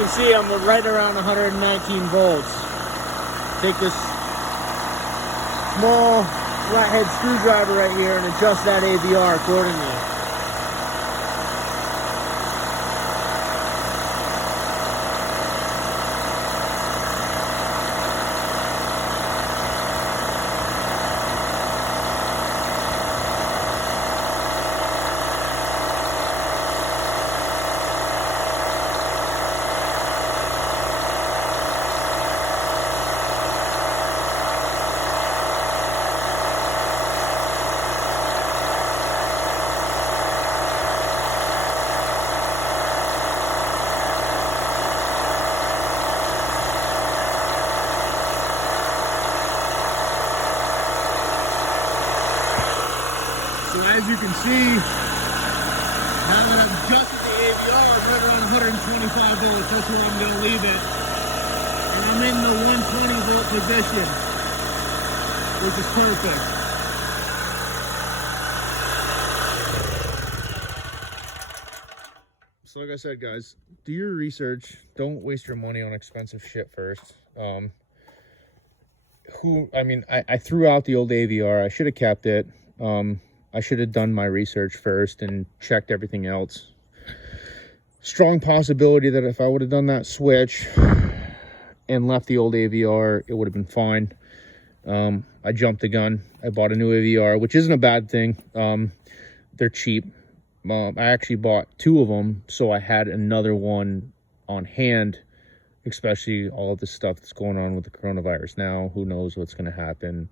can see I'm right around 119 volts. Take this small flathead screwdriver right here and adjust that AVR accordingly. So as you can see, now that I've adjusted the AVR, it's right around 125 volts. That's where I'm going to leave it. And I'm in the 120 volt position, which is perfect. So like I said, guys, do your research. Don't waste your money on expensive shit first. I threw out the old AVR. I should have kept it. I should have done my research first and checked everything else. Strong possibility that if I would have done that switch and left the old AVR, it would have been fine. I jumped the gun. I bought a new AVR, which isn't a bad thing. They're cheap. I actually bought 2 of them, so I had another one on hand, especially all of this stuff that's going on with the coronavirus now. Who knows what's going to happen,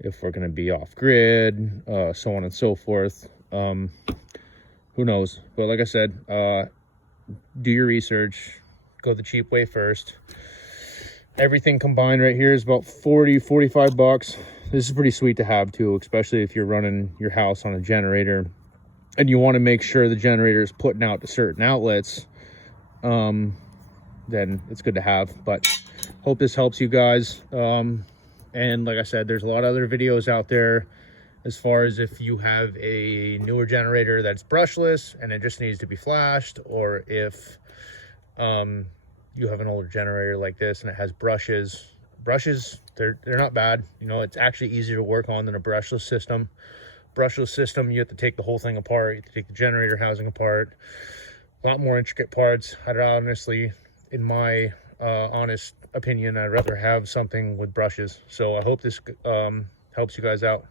if we're going to be off grid, so on and so forth. Who knows? But like I said, do your research. Go the cheap way first. Everything combined right here is about 40-45 bucks. This is pretty sweet to have too, especially if you're running your house on a generator and you want to make sure the generator is putting out to certain outlets. Then it's good to have. But hope this helps you guys. And like I said, there's a lot of other videos out there as far as if you have a newer generator that's brushless and it just needs to be flashed, or if you have an older generator like this and it has brushes. Brushes, they're not bad. You know, it's actually easier to work on than a brushless system. Brushless system, you have to take the whole thing apart. You have to take the generator housing apart. A lot more intricate parts. I'd honestly, in my honest opinion, I'd rather have something with brushes. So I hope this helps you guys out.